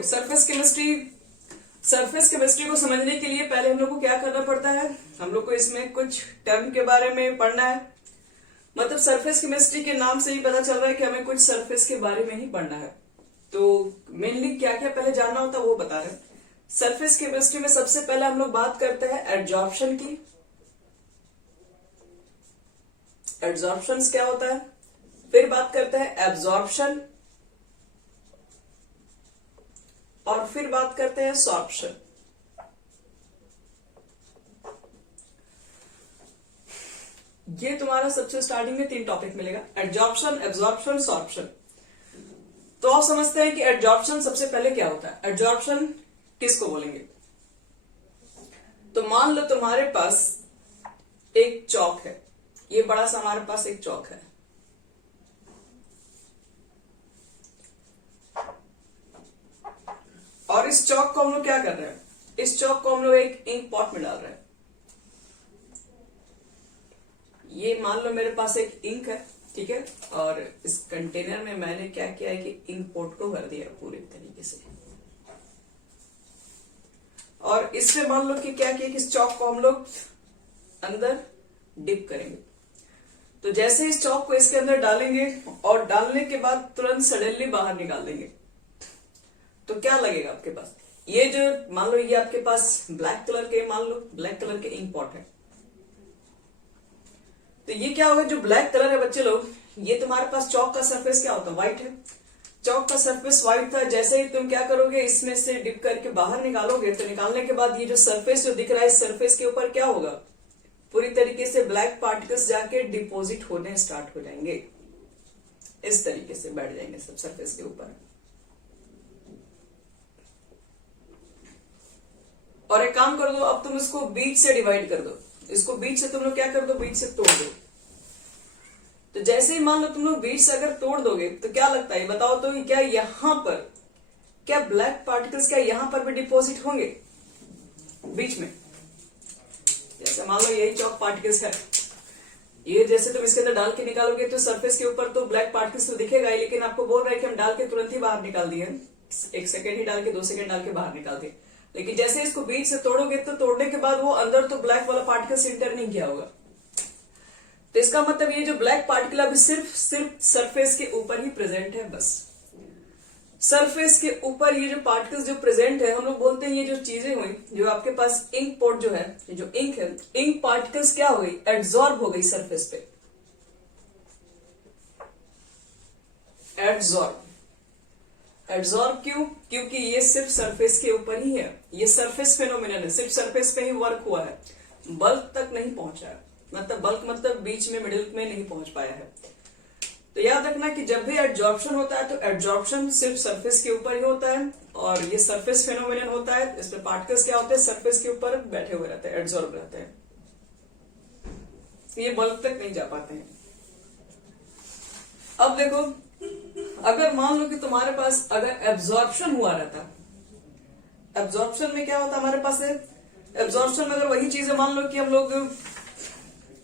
देखो surface chemistry को समझने के लिए पहले हम लोग को क्या करना पड़ता है, हम लोग को इसमें कुछ टर्म के बारे में पढ़ना है। मतलब सरफेस केमिस्ट्री के नाम से ही पता चल रहा है कि हमें कुछ सरफेस के बारे में ही पढ़ना है। तो मेनली क्या क्या पहले जानना होता है वो बता रहे हैं। सरफेस केमिस्ट्री में सबसे पहले हम लोग बात करते हैं एडजॉर्प्शन की। एडजॉर्प्शन क्या होता है, फिर बात करते हैं एब्जॉर्प्शन, और फिर बात करते हैं सॉर्प्शन। ये तुम्हारा सबसे स्टार्टिंग में 3 टॉपिक मिलेगा, एडजॉर्प्शन, एब्जॉर्प्शन, सॉर्प्शन। तो आप समझते हैं कि एडजॉर्प्शन सबसे पहले क्या होता है। एडजॉर्प्शन किसको बोलेंगे, तो मान लो तुम्हारे पास एक चौक है, ये बड़ा सा हमारे पास एक चौक है, और इस चौक को हम लोग क्या कर रहे हैं, इस चौक को हम लोग एक इंक पॉट में डाल रहे हैं। ये मान लो मेरे पास एक इंक है, ठीक है, और इस कंटेनर में मैंने क्या किया है कि इंक पॉट को भर दिया पूरे तरीके से, और इससे मान लो कि क्या किया कि इस चौक को हम लोग अंदर डिप करेंगे। तो जैसे इस चौक को इसके अंदर डालेंगे और डालने के बाद तुरंत सडनली बाहर निकाल देंगे, तो क्या लगेगा आपके पास, ये जो मान लो ये आपके पास ब्लैक कलर के, मान लो ब्लैक कलर के इंक पॉट है, तो ये क्या होगा, जो ब्लैक कलर है बच्चे लोग, ये तुम्हारे पास चौक का सरफेस क्या होता है, व्हाइट है। चौक का सरफेस व्हाइट था, जैसे ही तुम क्या करोगे इसमें से डिप करके बाहर निकालोगे, तो निकालने के बाद ये जो सरफेस जो दिख रहा है, इस सरफेस के ऊपर क्या होगा, पूरी तरीके से ब्लैक पार्टिकल्स जाके डिपोजिट होने स्टार्ट हो जाएंगे, इस तरीके से बैठ जाएंगे सब सरफेस के ऊपर। और एक काम कर दो, अब तुम इसको बीच से डिवाइड कर दो, इसको बीच से तुम लोग क्या कर दो, बीच से तोड़ दो। तो जैसे ही मान लो तुम लोग बीच से अगर तोड़ दोगे तो क्या लगता है बताओ, तो क्या यहां पर क्या ब्लैक पार्टिकल्स क्या यहां पर भी डिपॉजिट होंगे बीच में। जैसे मान लो यही चौक पार्टिकल्स है, ये जैसे तुम इसके अंदर डाल के निकालोगे तो सरफेस के ऊपर तो ब्लैक पार्टिकल्स तो दिखेगा ही, लेकिन आपको बोल रहा है कि हम डाल के तुरंत ही बाहर निकाल दिए, 1 सेकेंड ही डाल के 2 सेकेंड डाल के बाहर निकाल दिए। लेकिन जैसे इसको बीच से तोड़ोगे तो तोड़ने के बाद वो अंदर तो ब्लैक वाला पार्टिकल इंटर नहीं किया होगा। तो इसका मतलब ये जो ब्लैक पार्टिकल अभी सिर्फ सरफेस के ऊपर ही प्रेजेंट है, बस सरफेस के ऊपर ये जो पार्टिकल्स जो प्रेजेंट है, हम लोग बोलते हैं ये जो चीजें हुई, जो आपके पास इंक पॉट जो है, ये जो इंक है, इंक पार्टिकल्स क्या हो गई, एड्सॉर्ब हो गई सरफेस पे। एड्सॉर्ब क्यों, क्योंकि ये सिर्फ सरफेस के ऊपर ही है, ये सरफेस फेनोमेनन है, सिर्फ सरफेस पे ही वर्क हुआ है, बल्क तक नहीं पहुंचा है। मतलब बल्क मतलब बीच में मिडिल में नहीं पहुंच पाया है। तो याद रखना कि जब भी एड्जॉर्प्शन होता है तो एड्जॉर्प्शन सिर्फ सरफेस के ऊपर ही होता है, और ये सरफेस फेनोमेनन होता है, इसमें पार्टिकल्स क्या होते हैं, सरफेस के ऊपर बैठे हुए रहते हैं, एड्सॉर्ब रहते हैं, ये बल्क तक नहीं जा पाते हैं। अब देखो, अगर मान लो कि तुम्हारे पास अगर एब्जॉर्प्शन हुआ रहता, एब्जॉर्प्शन में क्या होता हमारे पास है, एब्जॉर्प्शन में अगर वही चीजें मान लो कि हम लोग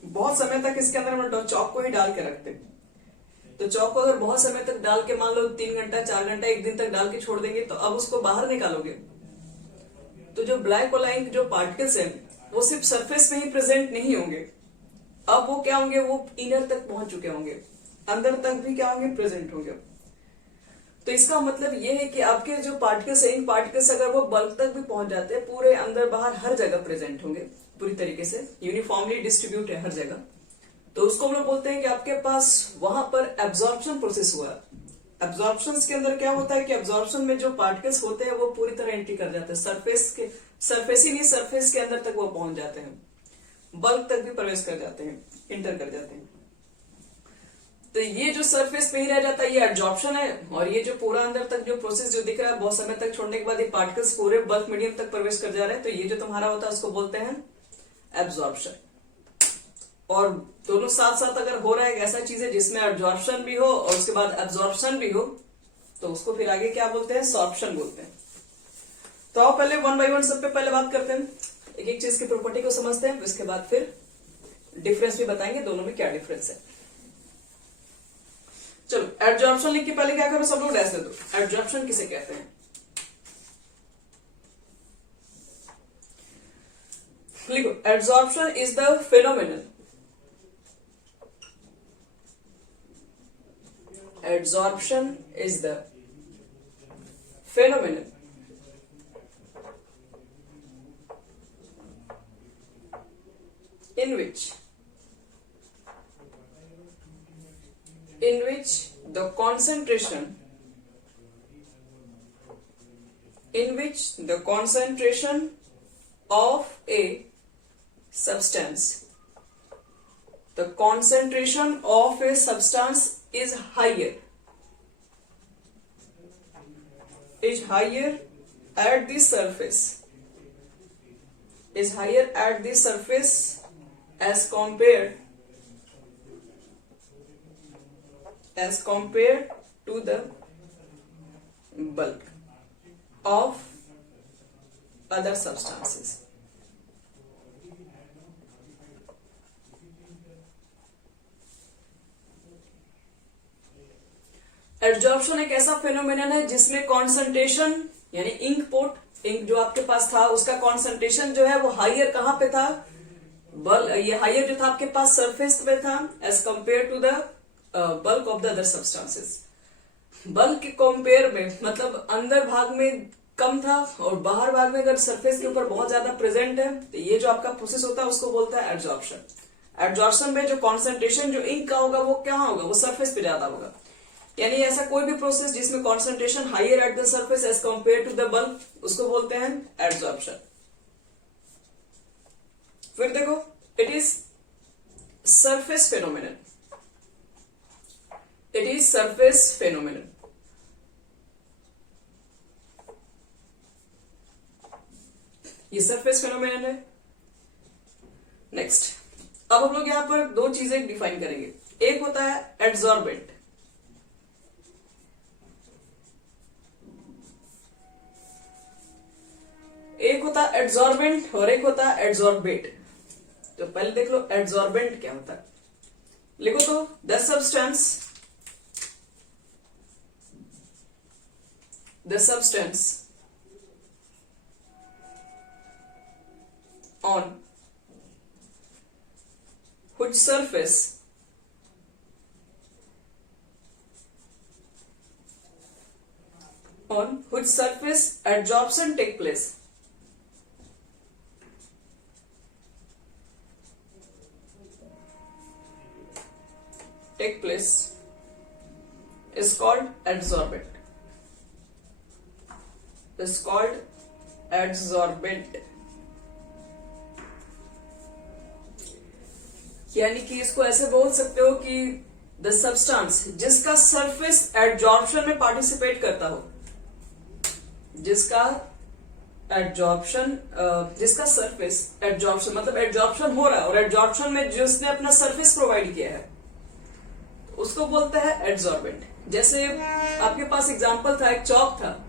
बहुत समय तक इसके अंदर चौक को ही डाल के रखते, तो चौक को अगर बहुत समय तक डाल के मान लो 3 घंटा 4 घंटा 1 दिन तक डाल के छोड़ देंगे, तो अब उसको बाहर निकालोगे तो जो ब्लैक वाला इंक जो पार्टिकल्स है वो सिर्फ सरफेस में ही प्रेजेंट नहीं होंगे, अब वो क्या होंगे, वो इनर तक पहुंच चुके होंगे, अंदर तक भी क्या होंगे, प्रेजेंट होंगे। तो इसका मतलब ये है कि आपके जो पार्टिकल्स है, इंक पार्टिकल्स अगर वो बल्क तक भी पहुंच जाते हैं, पूरे अंदर बाहर हर जगह प्रेजेंट होंगे, पूरी तरीके से यूनिफॉर्मली डिस्ट्रीब्यूट है हर जगह, तो उसको हम लोग बोलते हैं कि आपके पास वहां पर एब्जॉर्प्शन प्रोसेस हुआ है। एब्जॉर्प्शन के अंदर क्या होता है कि एब्जॉर्प्शन में जो पार्टिकल्स होते हैं वो पूरी तरह एंट्री कर जाते हैं, सरफेस ही नहीं, सरफेस के अंदर तक वो पहुंच जाते हैं, बल्क तक भी प्रवेश कर जाते हैं, इंटर कर जाते हैं। तो ये जो सरफेस पे ही रह जाता है ये एब्जॉर्प्शन है, और ये जो पूरा अंदर तक जो प्रोसेस जो दिख रहा है, बहुत समय तक छोड़ने के बाद ये पार्टिकल्स पूरे बल्क मीडियम तक प्रवेश कर जा रहे हैं, तो ये जो तुम्हारा होता है उसको बोलते हैं एब्जॉर्प्शन। और दोनों साथ साथ अगर हो रहा है एक ऐसा चीज है जिसमें एब्जॉर्प्शन भी हो और उसके बाद एब्जॉर्प्शन भी हो, तो उसको फिर आगे क्या बोलते हैं, सॉर्प्शन बोलते हैं। तो आओ पहले 1 बाय 1 सब पे पहले बात करते हैं, एक एक चीज की प्रॉपर्टी को समझते हैं, उसके बाद फिर डिफरेंस भी बताएंगे दोनों में क्या डिफरेंस है। चलो एब्जॉर्प्शन लिख के पहले क्या करो, सब लोग डैश दे दो। एब्जॉर्प्शन किसे कहते हैं, लिखो, adsorption is the phenomenon, adsorption is the phenomenon in which the concentration of a substance is higher at the surface as compared to the bulk of other substances. Adsorption एक ऐसा phenomenon है जिसमें concentration यानी ink जो आपके पास था उसका concentration जो है वो हाइयर कहां पे था, ये हाइयर जो था आपके पास सरफेस पे था as compare to the bulk of the other substances. Bulk के कंपेयर में मतलब अंदर भाग में कम था और बाहर भाग में अगर सरफेस के ऊपर बहुत ज्यादा प्रेजेंट है तो ये जो आपका प्रोसेस होता है उसको बोलता है एड्सॉर्प्शन। एड्सॉर्प्शन में जो कॉन्सेंट्रेशन जो इंक का होगा वो क्या होगा, वो सरफेस पे ज्यादा होगा। यानी ऐसा कोई भी प्रोसेस जिसमें concentration higher at the surface as compare to the bulk उसको बोलते हैं एड्सॉर्प्शन। फिर देखो, इट इज सरफेस फेनोमेनन, ये सरफेस फेनोमेनन है। नेक्स्ट, अब हम लोग यहां पर दो चीजें डिफाइन करेंगे, एक होता है एड्सॉर्बेंट, एक होता है एड्सॉर्बेंट और एक होता है एड्सॉर्बेट। तो पहले देख लो एड्सॉर्बेंट क्या होता है। लिखो तो, the substance on which surface adsorption take place is called adsorbent, यानी कि इसको ऐसे बोल सकते हो कि द सब्सटेंस जिसका सरफेस एड्सॉर्प्शन में पार्टिसिपेट करता हो, जिसका सरफेस एड्सॉर्प्शन मतलब एड्सॉर्प्शन हो रहा है और एड्सॉर्प्शन में जिसने अपना सरफेस प्रोवाइड किया है उसको बोलते हैं एड्सॉर्बेंट। जैसे आपके पास एग्जांपल था, एक चौक था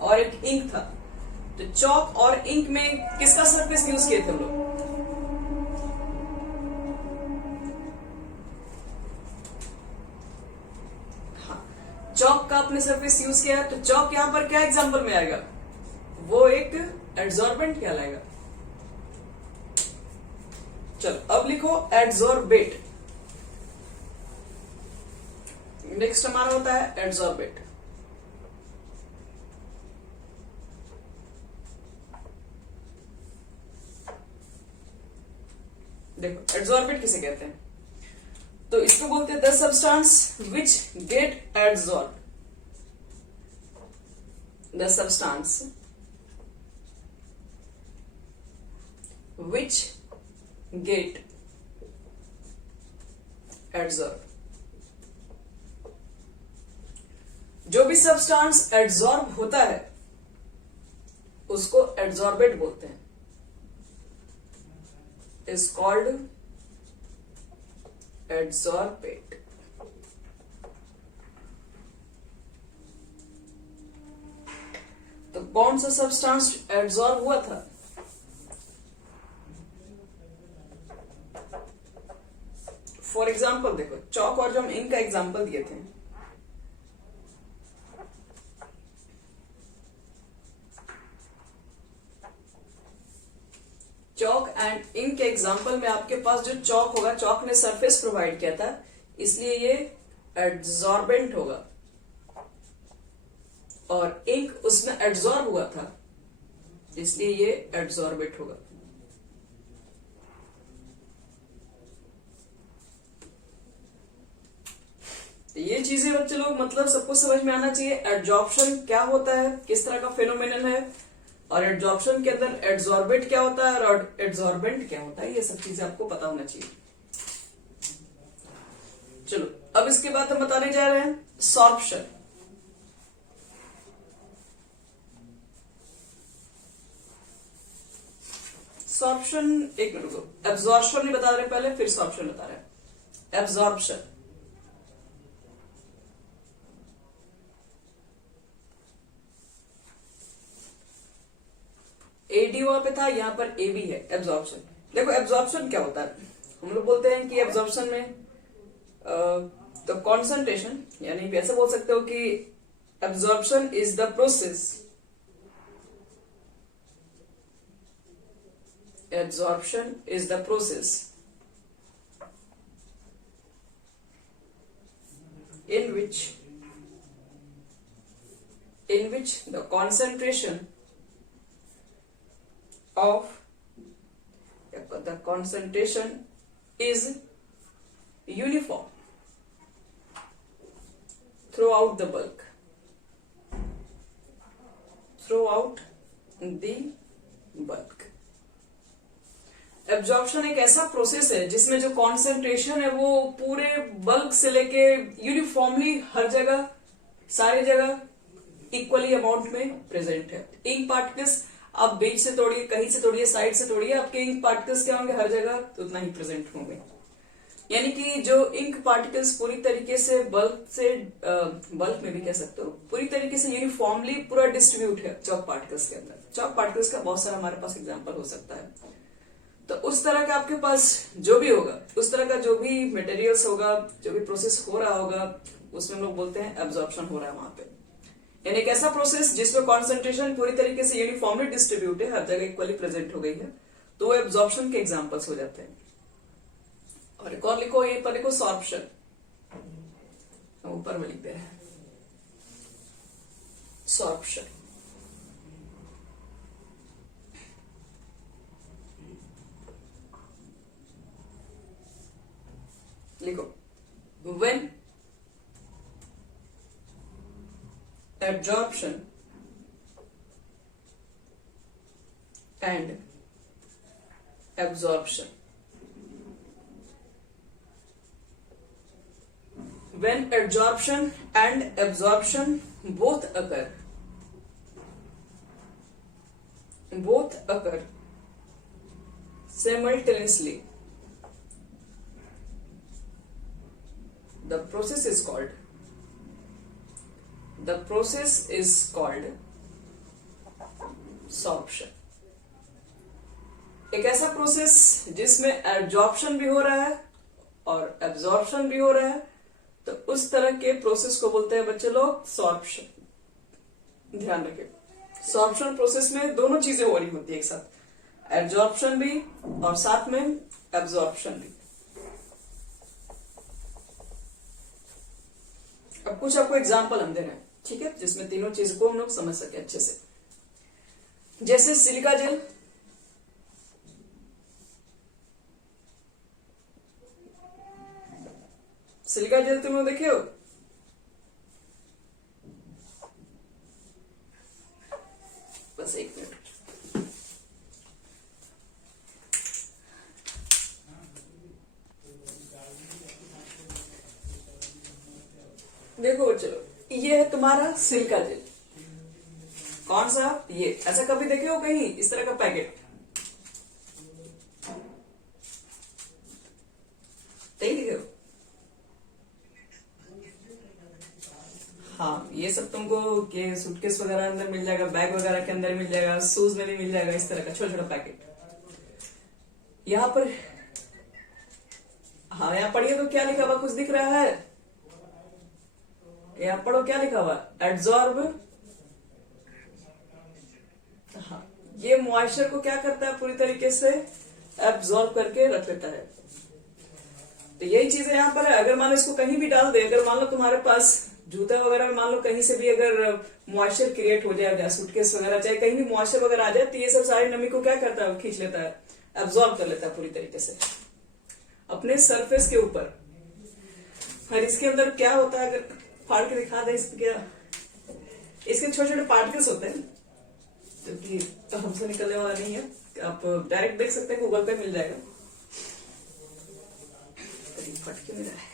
और एक इंक था, तो चौक और इंक में किसका सरफेस यूज किए थे हम लोग, चौक का अपने सरफेस यूज किया, तो चौक यहां पर क्या एग्जांपल में आएगा, वो एक एड्सॉर्बेंट कहलाएगा। चलो अब लिखो एड्सॉर्बेट। नेक्स्ट हमारा होता है एड्सॉर्बेट। देखो एड्सॉर्बेट किसे कहते हैं, तो इसको बोलते हैं the substance which get adsorb, the substance which get adsorb. जो भी सब्सटेंस एड्सॉर्ब होता है उसको एड्सॉर्बेट बोलते हैं, इज कॉल्ड एड्सॉर्बेट। तो कौन सा सब्सटेंस एड्सॉर्ब हुआ था, फॉर एग्जाम्पल देखो चौक और जो हम इंक का एग्जाम्पल दिए थे, चौक एंड इंक के एग्जाम्पल में आपके पास जो चौक होगा, चौक ने सरफेस प्रोवाइड किया था, इसलिए ये एड्सॉर्बेंट होगा, और इंक उसमें एड्सॉर्ब हुआ था, इसलिए ये एड्सॉर्बेट होगा। तो ये चीजें बच्चे लोग मतलब सबको समझ में आना चाहिए। एड्जॉर्प्शन क्या होता है, किस तरह का फेनोमेनन है, और एड्जॉर्प्शन के अंदर एड्सॉर्बेट क्या होता है और एड्सॉर्बेंट क्या होता है, ये सब चीजें आपको पता होना चाहिए। चलो अब इसके बाद हम बताने जा रहे हैं सॉर्प्शन। सॉर्प्शन, एक मिनट को, एब्जॉर्प्शन नहीं बता रहे पहले, फिर सॉर्प्शन बता रहे हैं। एब्जॉर्प्शन, एडी वहां पे था, यहां पर ए भी है। एब्जॉर्प्शन, देखो एब्जॉर्प्शन क्या होता है, हम लोग बोलते हैं कि एब्जॉर्प्शन में तो कॉन्सेंट्रेशन, यानी ऐसे बोल सकते हो कि absorption is the process, absorption is the process in which the concentration is uniform throughout the bulk, absorption एक ऐसा प्रोसेस है जिसमें जो कॉन्सेंट्रेशन है वो पूरे बल्क से लेके यूनिफॉर्मली हर जगह, सारी जगह इक्वली अमाउंट में प्रेजेंट है। इंक पार्टिकल्स आप बीच से तोड़िए, कहीं से तोड़िए, साइड से तोड़िए, आपके इंक पार्टिकल्स क्या होंगे, हर जगह तो उतना ही प्रेजेंट होंगे। यानी कि जो इंक पार्टिकल्स पूरी तरीके से बल्क में भी कह सकते हो, पूरी तरीके से यूनिफॉर्मली पूरा डिस्ट्रीब्यूट है चौक पार्टिकल्स के अंदर। चौक पार्टिकल्स का बहुत सारा हमारे पास एग्जाम्पल हो सकता है। तो उस तरह का आपके पास जो भी होगा, उस तरह का जो भी मटेरियल्स होगा, जो भी प्रोसेस हो रहा होगा, उसमें हम लोग बोलते हैं एब्जॉर्प्शन हो रहा है वहां पे। यानी एक ऐसा प्रोसेस जिसमें कॉन्सेंट्रेशन पूरी तरीके से यूनिफॉर्मली डिस्ट्रीब्यूट है, हर जगह इक्वली प्रेजेंट हो गई है, तो वो एब्जॉर्प्शन के एग्जाम्पल्स हो जाते हैं। और एक और लिखो, ये पर लिखो सॉर्प्शन, ऊपर में लिख दे रहे हैं सॉर्प्शन। लिखो, when absorption and absorption, when absorption and absorption both occur simultaneously, the process is called sorption। एक ऐसा प्रोसेस जिसमें एब्जॉर्प्शन भी हो रहा है और एब्जॉर्प्शन भी हो रहा है, तो उस तरह के प्रोसेस को बोलते हैं बच्चे लोग सॉर्प्शन। ध्यान रखें, सॉर्प्शन प्रोसेस में दोनों चीजें हो रही होती है एक साथ, एब्जॉर्प्शन भी और साथ में एब्जॉर्प्शन भी। अब कुछ आपको एग्जाम्पल हम दे रहे हैं, ठीक है, जिसमें तीनों चीज को हम लोग समझ सके अच्छे से। जैसे सिलिका जेल, सिलिका जेल तुम लोग देखे हो, बस एक मिनट, देखो चलो, ये है तुम्हारा सिलिका जेल। कौन सा, ये ऐसा कभी देखे हो कहीं इस तरह का पैकेट, नहीं देखे हो? हाँ, ये सब तुमको के सूटकेस वगैरह अंदर मिल जाएगा, बैग वगैरह के अंदर मिल जाएगा, शूज में भी मिल जाएगा, इस तरह का छोटा छोटा पैकेट। यहाँ पर हाँ, यहाँ पढ़िए तो क्या लिखा हुआ, कुछ दिख रहा है? यहाँ पढ़ो क्या लिखा हुआ, एड्सॉर्ब। हाँ, ये मॉइस्चर को क्या करता है, पूरी तरीके से एब्जॉर्ब करके रख लेता है। तो यही चीजें यहाँ पर है। अगर मान लो इसको कहीं भी डाल दे, अगर मान लो तुम्हारे पास जूता वगैरह में मान लो कहीं से भी अगर मॉइस्चर क्रिएट हो जाए, सूटकेस वगैरह चाहे कहीं भी मॉइस्चर वगैरह आ जाए, तो ये सब सारी नमी को क्या करता है, खींच लेता है, एब्जॉर्ब कर लेता है पूरी तरीके से अपने सरफेस के ऊपर। और इसके अंदर क्या होता है, अगर फाड़ के दिखा दे इसके छोटे छोटे पार्टिकल्स होते हैं जो कि तो हमसे निकलने वाला नहीं है, आप डायरेक्ट देख सकते हैं, गूगल पे मिल जाएगा। फट के मिला है।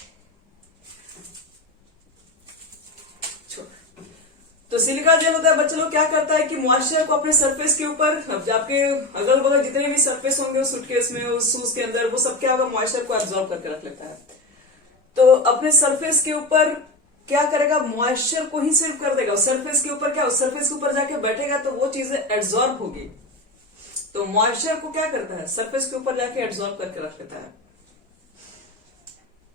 तो सिलिका जेल होता है बच्चे लोग, क्या करता है कि मॉइस्चर को अपने सरफेस के ऊपर, अब आपके अगल बगल जितने भी सरफेस होंगे उस सूटकेस में, उस शूज के अंदर, वो सब क्या होगा, मॉइस्चर को एब्जॉर्ब करके रख लेता है। तो अपने सरफेस के ऊपर क्या करेगा, मॉइस्चर को ही सिर्फ कर देगा। सरफेस के ऊपर क्या, सरफेस के ऊपर जाके बैठेगा तो वो चीजें एब्जॉर्ब होगी। तो मॉइस्चर को क्या करता है, सरफेस के ऊपर जाके एब्जॉर्ब करके रख लेता है।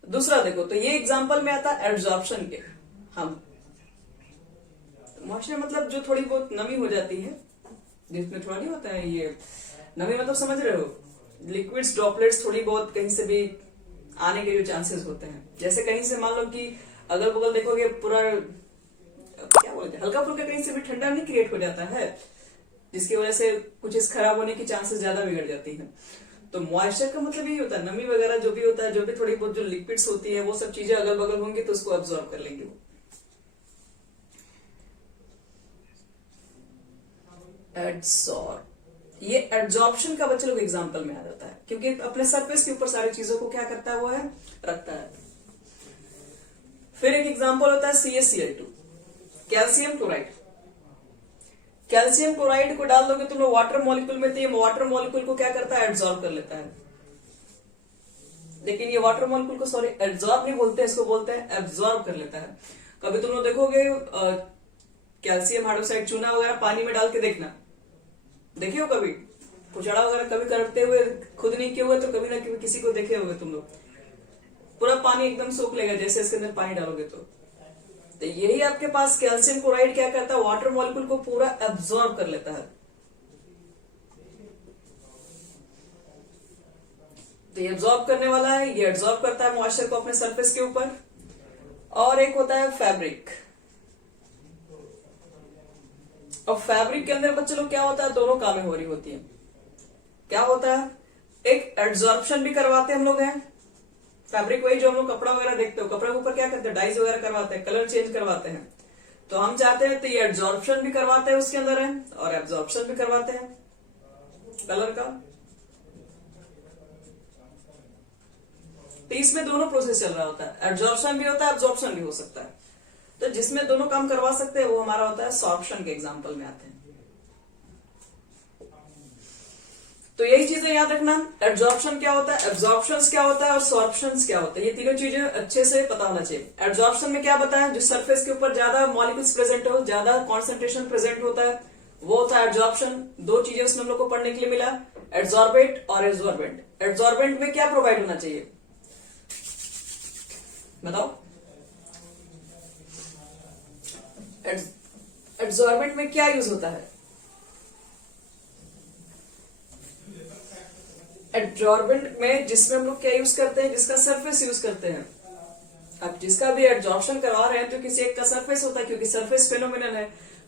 दूसरा देखो, तो ये एग्जांपल में आता है एब्जॉर्प्शन के। हम मॉइस्चर मतलब जो थोड़ी बहुत नमी हो जाती है, जिसमें थोड़ा नहीं होता है ये नमी, मतलब समझ रहे हो, लिक्विड्स ड्रॉपलेट्स थोड़ी बहुत कहीं से भी आने के जो चांसेस होते हैं। जैसे कहीं से मान लो कि अगल बगल देखोगे पूरा क्या बोलते हैं, हल्का फुल्का कहीं से भी ठंडा नहीं क्रिएट हो जाता है, जिसकी वजह से कुछ इस खराब होने की चांसेस ज्यादा बिगड़ जाती है। तो मॉइस्चर का मतलब यही होता है, नमी वगैरह जो भी होता है, जो भी थोड़ी बहुत जो लिक्विड्स होती है, वो सब चीजें अगल बगल होंगी तो उसको एब्जॉर्ब कर लेंगे वो। एड्सॉर्ब, ये एड्सॉर्प्शन का बच्चे लोग एग्जांपल में आ जाता है, क्योंकि अपने सरफेस के ऊपर सारी चीजों को क्या करता है, वो है रखता है। फिर एक एग्जांपल होता है CaCl2, calcium chloride. Calcium chloride को डाल दोगे तुम लोग वाटर मॉलिक्यूल में, तो ये वाटर मॉलिक्यूल को क्या करता है, एब्जॉर्ब कर लेता है। लेकिन ये वाटर मॉलिक्यूल को सॉरी एब्जॉर्ब नहीं बोलते, इसको बोलते हैं एब्जॉर्ब कर लेता है। कभी तुम लोग देखोगे कैल्शियम हाइड्रोक्साइड चूना वगैरह पानी में डाल के देखना, देखे हो कभी कुचड़ा वगैरह कभी करते हुए, खुद नहीं किए हुए तो कभी ना कभी किसी को देखे होंगे तुम लोग। पूरा पानी एकदम सोख लेगा जैसे इसके अंदर पानी डालोगे तो यही आपके पास कैल्शियम क्लोराइड क्या करता है, वाटर मॉलिक्यूल को पूरा एब्जॉर्ब कर लेता है। तो ये एब्जॉर्ब करने वाला है, ये एब्जॉर्ब करता है मॉइस्चर को अपने सरफेस के ऊपर। और एक होता है फैब्रिक। और फैब्रिक के अंदर बच्चे लोग क्या होता है, दोनों कामें हो रही होती है। क्या होता है, एक एब्जॉर्प्शन भी करवाते हम लोग हैं। फैब्रिक वही जो हम लोग कपड़ा वगैरह देखते हो, कपड़े के ऊपर क्या करते हैं, डाइज वगैरह करवाते हैं, कलर चेंज करवाते हैं। तो हम चाहते हैं तो ये एब्जॉर्प्शन भी करवाते हैं उसके अंदर है, और एब्जॉर्प्शन भी करवाते हैं कलर का। तो इसमें दोनों प्रोसेस चल रहा होता है, एब्जॉर्प्शन भी होता है, एब्जॉर्प्शन भी हो सकता है। तो जिसमें दोनों काम करवा सकते हैं वो हमारा होता है सॉर्प्शन के एग्जाम्पल में आते हैं। तो यही चीजें याद रखना, एब्जॉर्प्शन क्या होता है, एब्जॉर्प्शन क्या होता है और सॉर्प्शन क्या होता है, ये तीनों चीजें अच्छे से पता होना चाहिए। एब्जॉर्प्शन में क्या बताया, जो सरफेस के ऊपर ज्यादा मॉलिक्यूल्स प्रेजेंट हो, ज्यादा कॉन्सेंट्रेशन प्रेजेंट होता है, वो होता है एब्जॉर्प्शन। दो चीजें उसमें हम लोग को पढ़ने के लिए मिला, एड्सॉर्बेट और एब्जॉर्बेंट। एड्सॉर्बेंट में क्या प्रोवाइड होना चाहिए बताओ, एड्सॉर्बेंट में क्या यूज होता है, एड्सॉर्बेंट में जिसमें हम लोग क्या यूज करते हैं, जिसका सरफेस यूज करते हैं। अब जिसका भी एड्सॉर्प्शन करवा रहे हैं तो किसी एक का सरफेस होता है, क्योंकि सरफेस फेनोमेनल है,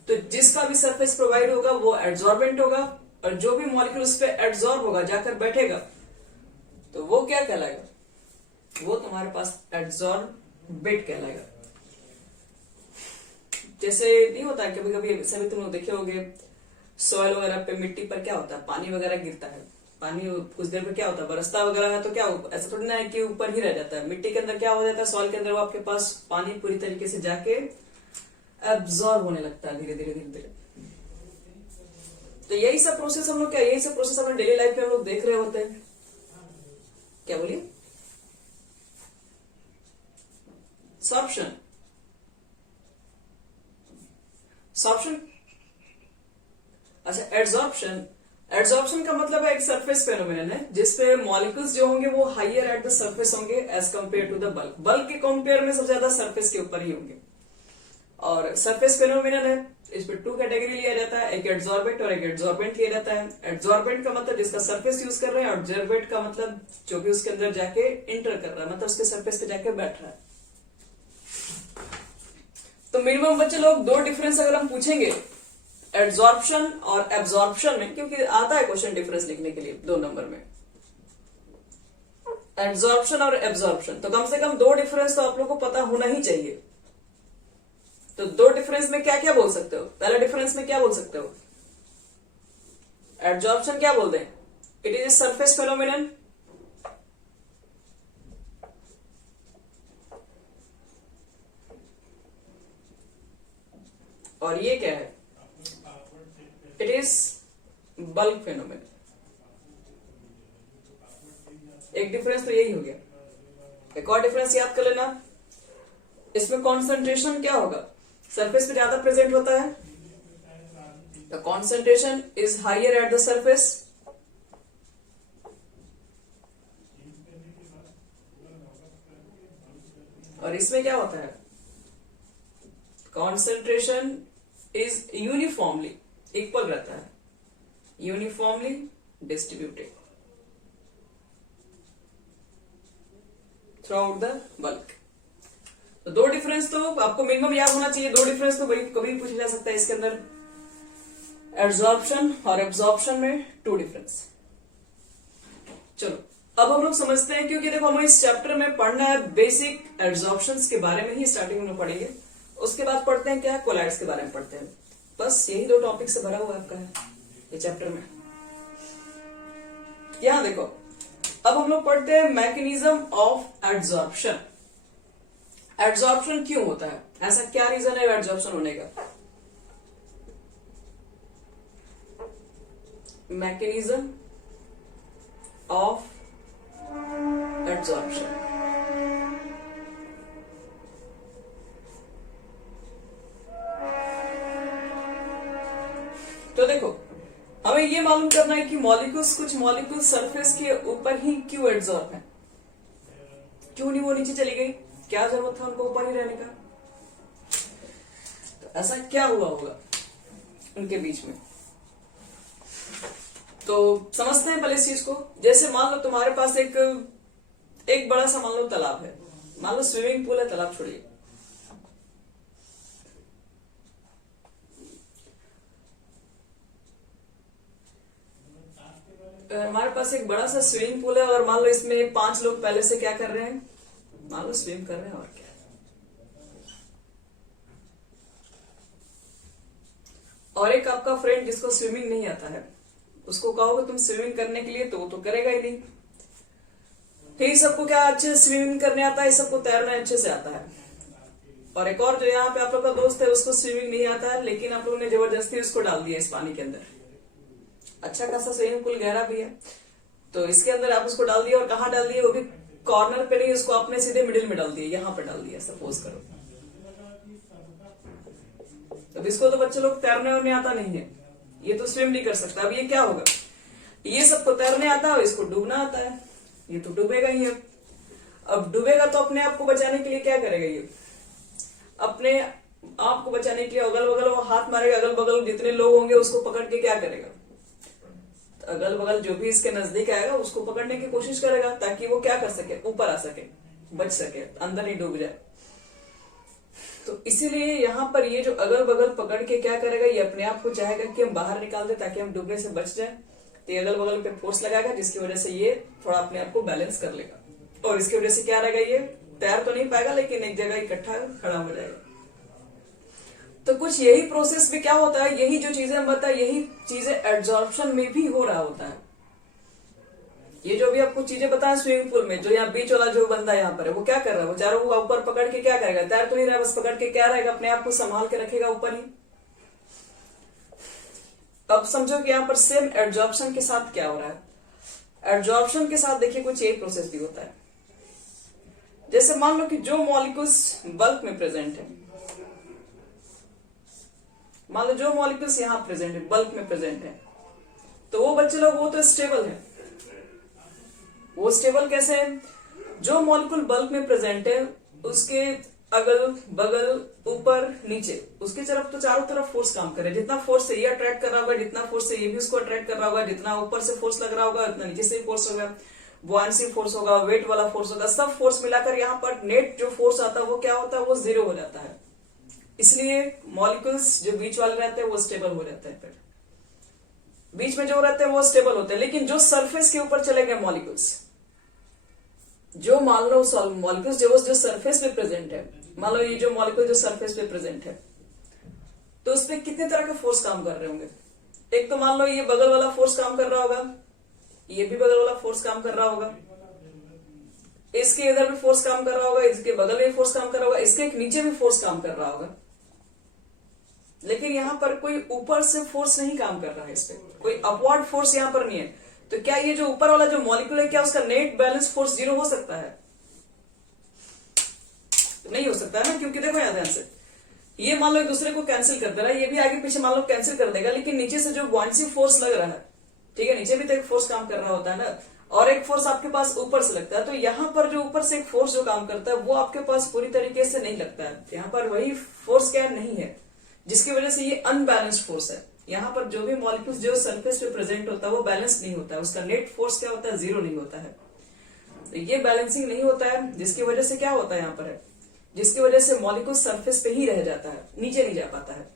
तो जिसका भी सरफेस प्रोवाइड होगा वो एड्सॉर्बेंट होगा, और जो भी मॉलिक्यूल उस पर एड्सॉर्ब होगा, जाकर बैठेगा, तो वो क्या कहलाएगा, वो तुम्हारे पास एड्सॉर्बेट कहलाएगा। जैसे नहीं होता है, कभी कभी सभी तुम लोग देखे होंगे सॉइल वगैरह पे, मिट्टी पर क्या होता है, पानी वगैरह गिरता है, पानी कुछ देर में क्या होता है, बरसता वगैरह है तो क्या ऐसा थोड़ी ना है कि ऊपर ही रह जाता है, मिट्टी के अंदर क्या हो जाता है, सॉइल के अंदर वो आपके पास पानी पूरी तरीके से जाके एब्जॉर्ब होने लगता है धीरे धीरे धीरे धीरे। तो यही सब प्रोसेस हम लोग क्या, यही सब प्रोसेस अपने डेली लाइफ में हम लोग देख रहे होते हैं। क्या बोलिए, सॉर्प्शन, सॉर्प्शन, अच्छा एड्सॉर्प्शन, एड्सॉर्प्शन का मतलब है एक सरफेस फेनोमेनन है जिसपे मॉलिक्यूल्स जो होंगे वो हाइयर एट द सरफेस होंगे as compare to the bulk. Bulk के कंपेयर में सबसे ज्यादा सरफेस के ऊपर ही होंगे। और सरफेस फेनोमेनन है, इस पर 2 कैटेगरी लिया जाता है, एक एड्सॉर्बेंट और एक एड्सॉर्बेंट लिया जाता है। एड्सॉर्बेंट का मतलब जिसका सरफेस यूज कर रहे हैं, और एब्जॉर्बेंट का मतलब जो भी उसके अंदर जाके इंटर कर रहा है, मतलब उसके सरफेस पे जाके बैठ रहा है। तो मिनिमम बच्चे लोग 2 डिफरेंस अगर हम पूछेंगे एड्सॉर्प्शन और एब्जॉर्प्शन में, क्योंकि आता है क्वेश्चन डिफरेंस लिखने के लिए 2 नंबर में, एड्सॉर्प्शन और एब्जॉर्प्शन, तो कम से कम 2 डिफरेंस तो आप लोग को पता होना ही चाहिए। तो 2 डिफरेंस में क्या क्या बोल सकते हो? पहला डिफरेंस में क्या बोल सकते हो? एड्सॉर्प्शन क्या बोलते हैं? It is a surface phenomenon, और ये क्या है? It is bulk phenomenon. एक डिफरेंस तो यही हो गया। एक और डिफरेंस याद कर लेना, इसमें कॉन्सेंट्रेशन क्या होगा? सरफेस पे ज्यादा प्रेजेंट होता है, the concentration is higher at the surface, और इसमें क्या होता है? कॉन्सेंट्रेशन इज यूनिफॉर्मली इक्वल रहता है, uniformly distributed through out the bulk. तो 2 डिफरेंस तो आपको मिनिमम याद होना चाहिए। 2 डिफरेंस तो कभी पूछा जा सकता है इसके अंदर, एड्सॉर्प्शन और एब्जॉर्प्शन में 2 डिफरेंस। चलो अब हम लोग समझते हैं, क्योंकि देखो हमें इस चैप्टर में पढ़ना है बेसिक एड्सॉर्प्शंस के बारे में ही, स्टार्टिंग में पढ़ेंगे, उसके बाद पढ़ते हैं क्या, कोलाइड्स के बारे में पढ़ते हैं। बस यही 2 टॉपिक से भरा हुआ आपका है ये चैप्टर में। यहां देखो, अब हम लोग पढ़ते हैं मैकेनिज्म ऑफ एड्सॉर्प्शन। एड्सॉर्प्शन क्यों होता है? ऐसा क्या रीजन है एड्सॉर्प्शन होने का? Mechanism of adsorption. तो देखो हमें ये मालूम करना है कि मॉलिक्यूल्स, कुछ मॉलिक्यूल्स सरफेस के ऊपर ही क्यों एड्सॉर्ब है, क्यों नहीं वो नीचे चली गई, क्या जरूरत था उनको ऊपर ही रहने का? तो ऐसा क्या हुआ होगा उनके बीच में? तो समझते हैं पहले इस चीज को। जैसे मान लो तुम्हारे पास एक बड़ा सा मान लो तालाब है, मान लो स्विमिंग पूल है, तालाब छोड़िए, हमारे पास एक बड़ा सा स्विमिंग पूल है, और मान लो इसमें 5 लोग पहले से क्या कर रहे हैं, मान लो स्विम कर रहे हैं, और क्या, और एक आपका फ्रेंड जिसको स्विमिंग नहीं आता है, उसको कहोगे तुम स्विमिंग करने के लिए, तो वो तो करेगा ही नहीं। ठीक, सबको क्या अच्छे से स्विमिंग करने आता है, सबको तैरना अच्छे से आता है। और एक और जो यहाँ पे आप लोग का दोस्त है, उसको स्विमिंग नहीं आता है, लेकिन आप लोगों ने जबरदस्ती उसको डाल दिया इस पानी के अंदर। अच्छा खासा स्विमिंग पूल गहरा भी है, तो इसके अंदर आप उसको डाल दिया, और कहाँ डाल दिया? वो भी कॉर्नर पे नहीं, उसको आपने सीधे मिडिल में डाल दिया, यहाँ पे डाल दिया, सपोज करो। तो इसको तो बच्चे लोग तैरने उड़ने आता नहीं है, ये तो स्विम नहीं कर सकता। अब ये क्या होगा? ये सबको तैरने आता है और इसको डूबना आता है, ये तो डूबेगा ही। अब डूबेगा तो अपने आप को बचाने के लिए क्या करेगा? ये अपने आप को बचाने के लिए अगल बगल वो हाथ मारेगा, अगल बगल जितने लोग होंगे उसको पकड़ के क्या करेगा? अगल बगल जो भी इसके नजदीक आएगा उसको पकड़ने की कोशिश करेगा, ताकि वो क्या कर सके, ऊपर आ सके, बच सके, अंदर ही डूब जाए। तो इसीलिए यहाँ पर ये जो अगल बगल पकड़ के क्या करेगा, ये अपने आप को चाहेगा कि हम बाहर निकाल दे ताकि हम डूबने से बच जाए। तो ये अगल बगल पे फोर्स लगाएगा, जिसकी वजह से ये थोड़ा अपने आप को बैलेंस कर लेगा, और इसकी वजह से क्या रहेगा, ये तैर तो नहीं पाएगा लेकिन एक जगह इकट्ठा खड़ा हो जाएगा। तो कुछ यही प्रोसेस भी क्या होता है, यही जो चीजें हम बताए, यही चीजें एड्सॉर्प्शन में भी हो रहा होता है। ये जो भी आपको चीजें बताएं स्विमिंग पूल में, जो यहाँ बीच वाला जो बंदा यहाँ पर है, वो क्या कर रहा है? वो चारों को ऊपर पकड़ के क्या करेगा? तैर तो नहीं रहा, बस पकड़ के क्या रहेगा, अपने आप को संभाल के रखेगा ऊपर ही। अब समझो कि यहाँ पर सेम एड्सॉर्प्शन के साथ क्या हो रहा है। एड्सॉर्प्शन के साथ देखिए कुछ यही प्रोसेस भी होता है। जैसे मान लो कि जो मॉलिक्यूल्स बल्क में प्रेजेंट है, मान लो जो मॉलिक्यूल्स यहाँ प्रेजेंट है, बल्क में प्रेजेंट है, तो वो बच्चे लोग वो तो स्टेबल है। वो स्टेबल कैसे है? जो मॉलिक्यूल बल्क में प्रेजेंट है उसके अगल बगल ऊपर नीचे, उसकी तरफ तो चारों तरफ फोर्स काम करे। जितना फोर्स से ये अट्रैक्ट कर रहा होगा, जितना फोर्स से ये भी उसको अट्रैक्ट कर रहा होगा, जितना ऊपर से फोर्स लग रहा होगा उतना नीचे से भी फोर्स होगा, बुआंसी फोर्स होगा, वेट वाला फोर्स होगा, सब फोर्स मिलाकर यहाँ पर नेट जो फोर्स आता है वो क्या होता है, वो जीरो हो जाता है। इसलिए मॉलिक्यूल्स जो बीच वाले रहते हैं वो स्टेबल हो जाते हैं। फिर बीच में जो रहते हैं वो स्टेबल होते हैं, लेकिन जो सरफेस के ऊपर चले गए मॉलिक्यूल्स, जो मान लो मॉलिक्यूल्स जो सरफेस पे प्रेजेंट है, मान लो ये जो मॉलिक्यूल जो सरफेस पे प्रेजेंट है, तो उस पर कितने तरह के फोर्स काम कर रहे होंगे। एक तो मान लो ये बगल वाला फोर्स काम कर रहा होगा, ये भी बगल वाला फोर्स काम कर रहा होगा, इसके इधर भी फोर्स काम कर रहा होगा, इसके बगल में फोर्स काम कर रहा होगा, इसके नीचे भी फोर्स काम कर रहा होगा। लेकिन यहाँ पर कोई ऊपर से फोर्स नहीं काम कर रहा है, इस पे कोई अपवर्ड फोर्स यहाँ पर नहीं है। तो क्या ये जो ऊपर वाला जो मॉलिक्यूल है, क्या उसका नेट बैलेंस फोर्स जीरो हो सकता है? नहीं हो सकता है ना, क्योंकि देखो यहाँ ध्यान से, ये मान लो एक दूसरे को कैंसिल कर दे रहा है, ये भी आगे पीछे मान लो कैंसिल कर देगा, लेकिन नीचे से जो बुआंसी फोर्स लग रहा है, ठीक है, नीचे भी तो एक फोर्स काम कर रहा होता है ना, और एक फोर्स आपके पास ऊपर से लगता है। तो यहाँ पर जो ऊपर से एक फोर्स जो काम करता है वो आपके पास पूरी तरीके से नहीं लगता है। यहाँ पर वही फोर्स क्या नहीं है, जिसकी वजह से ये अनबैलेंस्ड फोर्स है। यहाँ पर जो भी मॉलिक्यूल्स जो सरफेस पे प्रेजेंट होता है वो बैलेंस नहीं होता है, उसका नेट फोर्स क्या होता है, जीरो नहीं होता है। तो ये बैलेंसिंग नहीं होता है, जिसकी वजह से क्या होता है यहाँ पर है, जिसकी वजह से मॉलिक्यूल सरफेस पे ही रह जाता है, नीचे नहीं जा पाता है।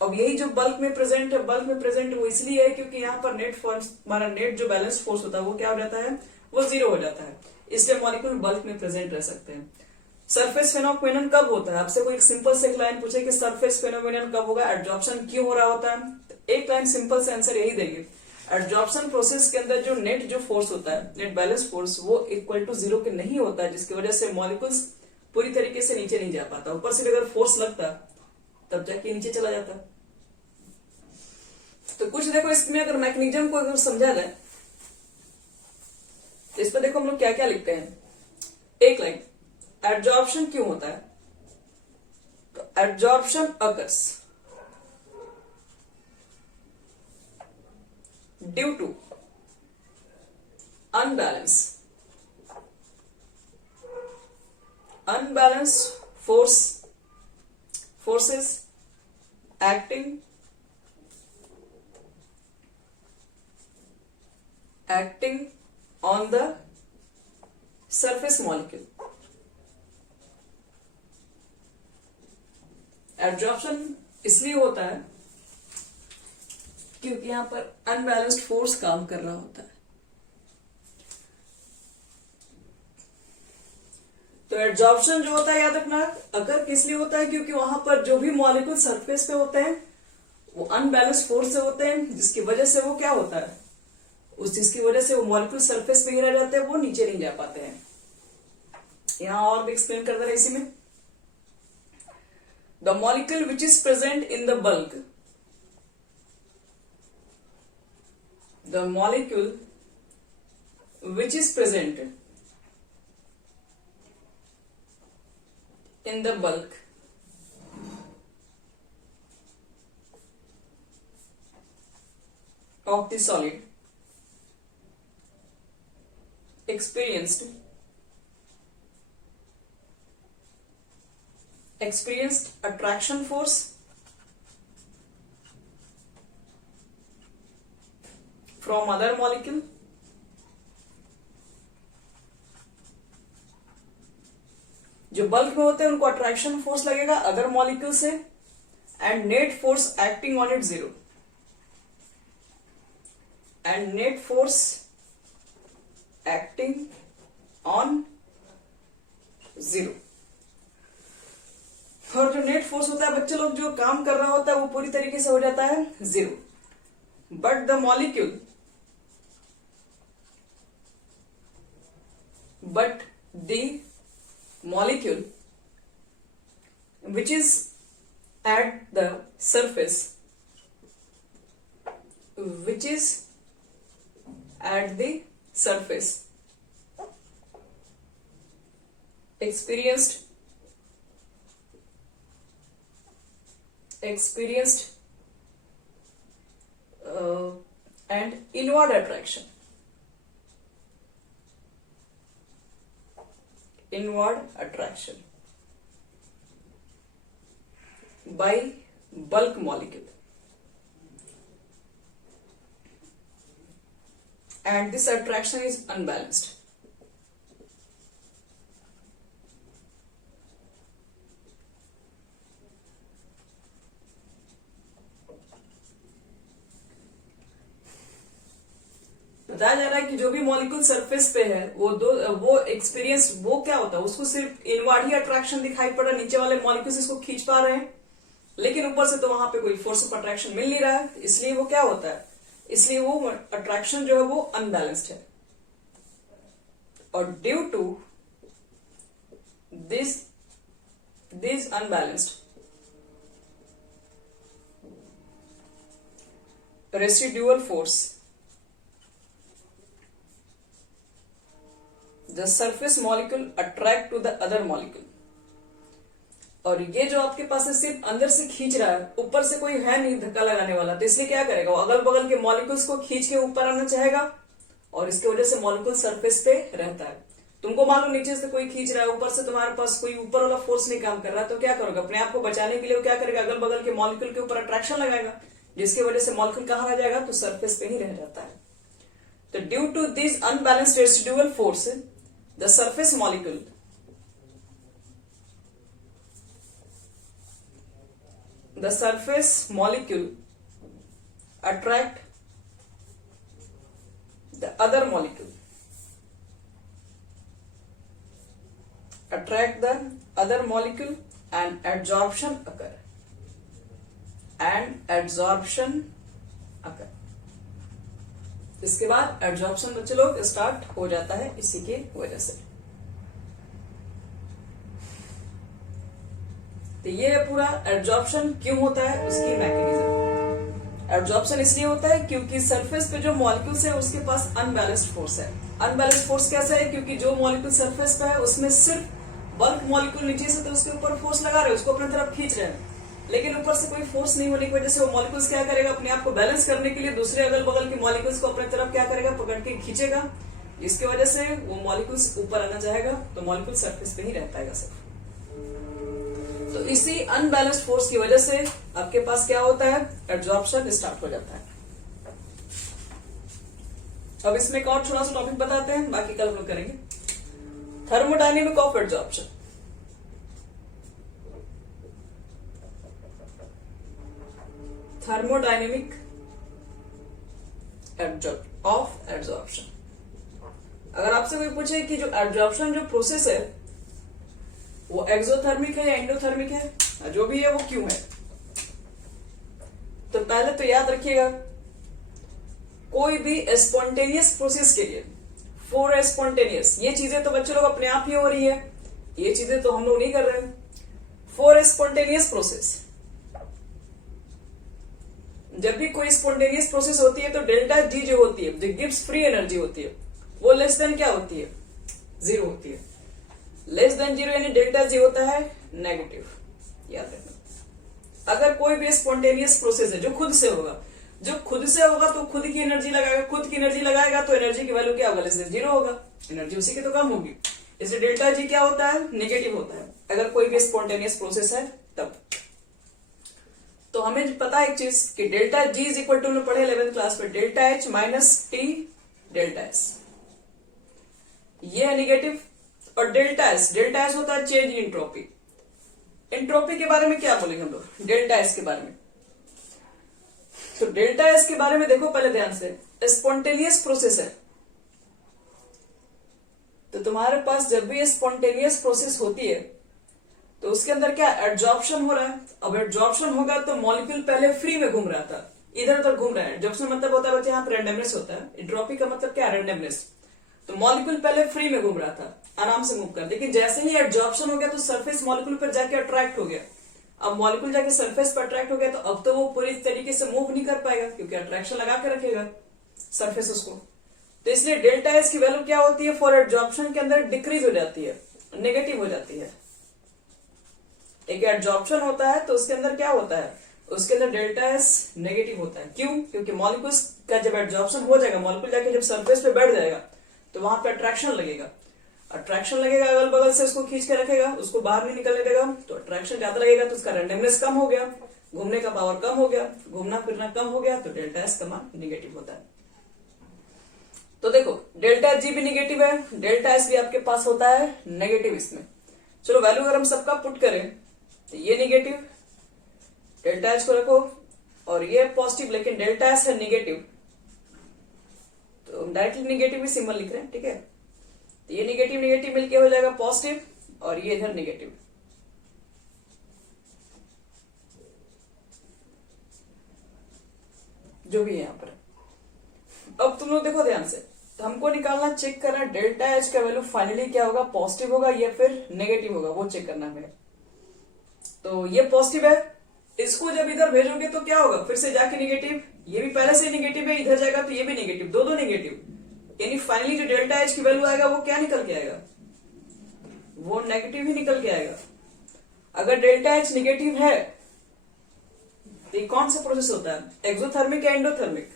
अब यही जो बल्क में प्रेजेंट है, बल्क में प्रेजेंट वो इसलिए है क्योंकि यहाँ पर नेट फोर्स, हमारा नेट जो बैलेंस फोर्स होता है वो क्या हो जाता है, वो जीरो हो जाता है। इसलिए मॉलिक्यूल बल्क में प्रेजेंट रह सकते हैं। सरफेस फेनोमेनन कब होता है? आपसे कोई सिंपल से एक लाइन पूछे कि सरफेस फेनोमेनन कब होगा, एडजॉर्प्शन क्यों हो रहा होता है, तो एक लाइन सिंपल से आंसर यही देंगे, एडजॉर्प्शन प्रोसेस के अंदर जो नेट जो फोर्स होता है, नेट बैलेंस फोर्स, वो इक्वल टू जीरो के नहीं होता है, जिसकी वजह से मॉलिक्यूल्स पूरी तरीके से नीचे नहीं जा पाता। ऊपर से अगर फोर्स लगता तब जाके नीचे चला जाता। तो कुछ देखो इसमें अगर मैकेनिज्म को अगर समझा जाए तो इस पर देखो हम लोग क्या क्या लिखते हैं। एक लाइन, एडजॉर्प्शन क्यों होता है, तो adsorption occurs due to unbalanced forces acting on the surface molecule. Absorption इसलिए होता है क्योंकि यहां पर अनबैलेंस्ड फोर्स काम कर रहा होता है। तो एब्जॉर्प्शन जो होता है, याद रखना, अगर किस लिए होता है, क्योंकि वहां पर जो भी मॉलिक्यूल सरफेस पे होते हैं वो अनबैलेंस्ड फोर्स से होते हैं, जिसकी वजह से वो क्या होता है, जिसकी वजह से वो मॉलिक्यूल सरफेस पे ही रह जाते हैं, वो नीचे नहीं जा पाते हैं। यहां और भी एक्सप्लेन करते रहे इसी में। The molecule which is present in the bulk, the molecule which is present in the bulk of the solid experienced attraction force from other molecule, जो बल्क में होते हैं उनको अट्रैक्शन फोर्स लगेगा अदर मॉलिक्यूल से, and net force acting on it zero, and net force acting on zero. और जो net force होता है, बच्चे लोग जो काम कर रहा होता है वो पूरी तरीके से हो जाता है zero. But the molecule, but the molecule which is at the surface, which is at the surface, experienced and inward attraction, inward attraction, by bulk molecule, and this attraction is unbalanced. बताया जा रहा है कि जो भी molecule surface पे है वो एक्सपीरियंस वो क्या होता है, उसको सिर्फ इनवर्ड ही अट्रैक्शन दिखाई पड़ रहा है, नीचे वाले मॉलिक्यूल्स इसको खींच पा रहे हैं, लेकिन ऊपर से तो वहां पे कोई फोर्स ऑफ अट्रैक्शन मिल नहीं रहा है, इसलिए वो क्या होता है, इसलिए वो अट्रैक्शन जो है वो अनबैलेंस्ड है। और due to this unbalanced residual force, the surface molecule attract to the other molecule। और ये जो आपके पास है सिर्फ अंदर से खींच रहा है, ऊपर से कोई है नहीं धक्का लगाने वाला, तो इसलिए क्या करेगा, वो अगल बगल के मॉलिक्यूल्स को खींच के ऊपर आना चाहेगा, और इसकी वजह से मॉलिक्यूल सरफेस पे रहता है। तुमको मालूम नीचे से कोई खींच रहा है, ऊपर से तुम्हारे पास कोई ऊपर वाला फोर्स नहीं काम कर रहा है, तो क्या करोगे, अपने आप को बचाने के लिए क्या करेगा, अगल बगल के मॉलिक्यूल के ऊपर अट्रैक्शन लगाएगा, जिसकी वजह से मॉलिक्यूल कहां रह जाएगा, तो सरफेस पे ही रह जाता है। तो due to this unbalanced residual force the surface molecule attract the other molecule, and adsorption occur, इसके बाद एड्जॉर्प्शन बच्चे लोग स्टार्ट हो जाता है इसी के वजह से। तो ये पूरा एड्जॉर्प्शन क्यों होता है, उसकी मैकेनिज्म। एड्जॉर्प्शन इसलिए होता है क्योंकि सरफेस पे जो मॉलिक्यूल्स है उसके पास अनबैलेंस्ड फोर्स है। अनबैलेंस्ड फोर्स कैसा है, क्योंकि जो मॉलिक्यूल सरफेस पे है उसमें सिर्फ बल्क मॉलिक्यूल नीचे से तो उसके ऊपर फोर्स लगा रहे हैं, उसको अपनी तरफ खींच रहे हैं, लेकिन ऊपर से कोई फोर्स नहीं होने की वजह से वो मॉलिक्यूल्स क्या करेगा, अपने आप को बैलेंस करने के लिए दूसरे अगल बगल के मॉलिक्यूल्स को अपनी तरफ क्या करेगा, पकड़ के खींचेगा, जिसकी वजह से वो मॉलिक्यूल्स ऊपर आना चाहेगा, तो मॉलिक्यूल सरफेस पे ही रह पाएगा सिर्फ। तो इसी अनबैलेंस्ड फोर्स की वजह से आपके पास क्या होता है, एड्जॉर्प्शन स्टार्ट हो जाता है। अब इसमें एक और छोटा सा टॉपिक बताते हैं, बाकी कल हम लोग करेंगे। Thermodynamic of adsorption. Thermodynamic of adsorption. अगर आपसे कोई पूछे कि जो एड्जॉर्प्शन जो प्रोसेस है वो एक्सोथर्मिक है या एंडोथर्मिक है, जो भी है वो क्यों है, तो पहले तो याद रखिएगा, कोई भी स्पॉन्टेनियस प्रोसेस के लिए, फॉर स्पॉन्टेनियस, ये चीजें तो बच्चे लोग अपने आप ही हो रही है, ये चीजें तो हम लोग नहीं कर रहे हैं। फॉर स्पॉन्टेनियस प्रोसेस, जब भी कोई स्पॉन्टेनियस प्रोसेस होती है तो डेल्टा जी जो होती है, जो गिब्स फ्री एनर्जी होती है, वो लेस देन क्या होती है, 0 होती है। लेस देन 0 यानी डेल्टा जी होता है नेगेटिव, याद रखना। अगर कोई भी स्पॉन्टेनियस प्रोसेस है जो खुद से होगा, तो खुद की एनर्जी लगाएगा, खुद की एनर्जी लगाएगा तो एनर्जी की वैल्यू क्या होगा, लेस देन 0 होगा, एनर्जी उसी की तो कम होगी, इसलिए डेल्टा जी क्या होता है, नेगेटिव होता है, अगर कोई भी स्पॉन्टेनियस प्रोसेस है तब। तो हमें पता है एक चीज कि delta G is equal to, पढ़े 11th क्लास में, delta H minus T delta S, ये है निगेटिव। और डेल्टा एस होता है चेंज इन एंट्रोपी। एंट्रोपी के बारे में क्या बोलेंगे हम लोग, डेल्टा एस के बारे में। तो डेल्टा एस के बारे में देखो पहले ध्यान से, स्पॉन्टेनियस प्रोसेस है, तो तुम्हारे पास जब भी स्पॉन्टेनियस प्रोसेस होती है तो उसके अंदर क्या एड्जॉर्प्शन हो रहा है। अब एड्जॉर्प्शन होगा तो मॉलिक्यूल पहले फ्री में घूम रहा था, इधर उधर घूम रहा है। एड्जॉर्प्शन मतलब होता है बच्चे यहाँ पे रैंडमनेस होता है, एंट्रोपी का मतलब क्या है, रैंडमनेस। तो मॉलिक्यूल पहले फ्री में घूम रहा था, आराम से मूव कर, लेकिन जैसे ही एड्जॉर्प्शन हो गया तो सरफेस मॉलिक्यूल पर जाके अट्रैक्ट हो गया। अब मॉलिक्यूल जाके सरफेस पर अट्रैक्ट हो गया तो अब तो वो पूरी तरीके से मूव नहीं कर पाएगा, क्योंकि अट्रैक्शन लगा के रखेगा सरफेस उसको। तो इसलिए डेल्टा एस की वैल्यू क्या होती है, फॉर एड्जॉर्प्शन के अंदर डिक्रीज हो जाती है, नेगेटिव हो जाती है। एक एड्जॉर्प्शन होता है तो उसके अंदर क्या होता है, उसके अंदर डेल्टा एस नेगेटिव होता है। क्यों, क्योंकि मॉलिक्यूल्स का जब एड्जॉर्प्शन हो जाएगा, मॉलिक्यूल जाके जब सरफेस पे बैठ जाएगा तो वहां पे अट्रैक्शन लगेगा। अट्रैक्शन लगेगा अगल बगल से, उसको खींच के रखेगा, उसको बाहर नहीं निकलने देगा, तो अट्रैक्शन ज्यादा लगेगा तो उसका रैंडमनेस कम हो गया, घूमने का पावर कम हो गया, घूमना फिरना कम हो गया, तो डेल्टा एस का मान निगेटिव होता है। तो देखो डेल्टा जी भी निगेटिव है, डेल्टा एस भी आपके पास होता है नेगेटिव इसमें। चलो वैल्यू अगर हम सबका पुट करें तो ये निगेटिव, डेल्टा एच को रखो, और ये पॉजिटिव, लेकिन डेल्टा एस है निगेटिव, तो हम डायरेक्टली निगेटिव भी सिंबल लिख रहे हैं, ठीक है। तो ये निगेटिव निगेटिव मिलके हो जाएगा पॉजिटिव, और ये इधर निगेटिव। जो भी है यहां पर। अब तुम लोग देखो ध्यान से, तो हमको निकालना, चेक करना डेल्टा एच का वैल्यू फाइनली क्या होगा, पॉजिटिव होगा या फिर नेगेटिव होगा, वो चेक करना है। तो ये पॉजिटिव है, इसको जब इधर भेजोगे तो क्या होगा, फिर से जाके निगेटिव, ये भी पहले से निगेटिव है, इधर जाएगा तो ये भी निगेटिव, दो निगेटिव, यानी फाइनली जो डेल्टा एच की वैल्यू आएगा वो क्या निकल के आएगा, वो नेगेटिव ही निकल के आएगा। अगर डेल्टा एच निगेटिव है तो ये कौन सा प्रोसेस होता है, एक्सोथर्मिक या एंडोथर्मिक।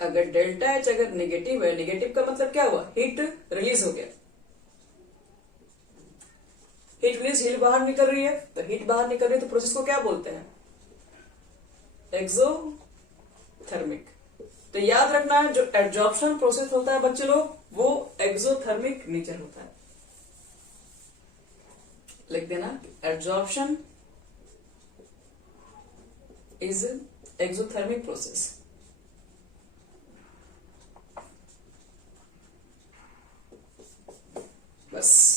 अगर डेल्टा एच अगर नेगेटिव है, नेगेटिव का मतलब क्या हुआ, हीट रिलीज हो गया, हीट रिलीज, हीट बाहर निकल रही है, तो हीट बाहर निकल रही है तो प्रोसेस को क्या बोलते हैं, एक्सोथर्मिक। तो याद रखना जो एब्जॉर्प्शन प्रोसेस होता है बच्चे लोग, वो एक्सोथर्मिक नेचर होता है, लिख देना, एब्जॉर्प्शन इज एक्सोथर्मिक प्रोसेस। बस।